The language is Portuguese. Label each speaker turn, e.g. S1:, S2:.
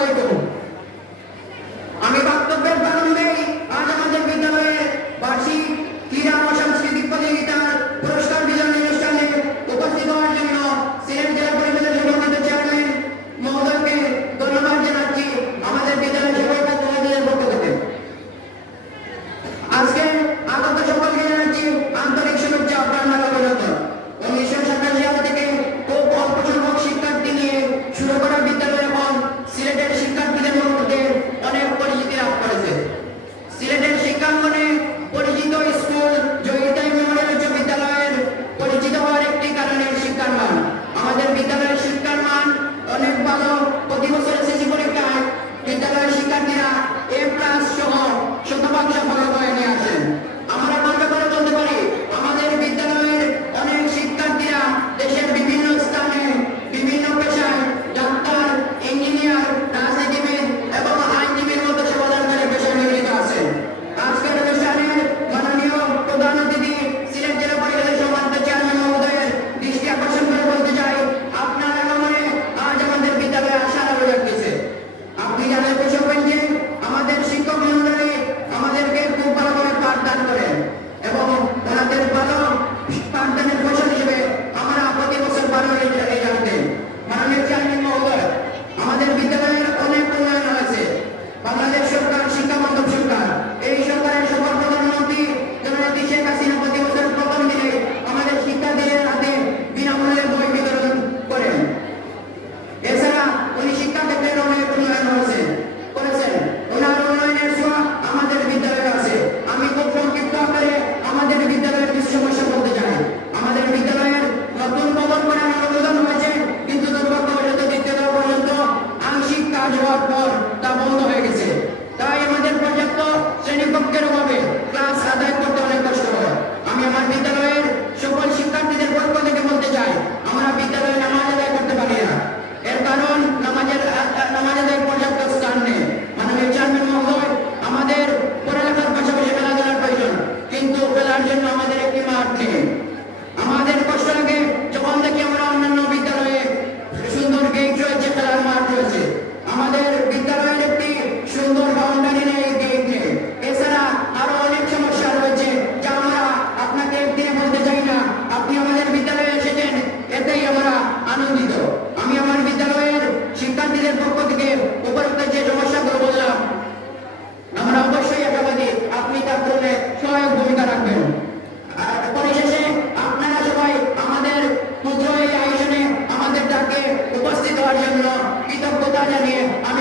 S1: বানাই দেবো verdadeiramente. Amém.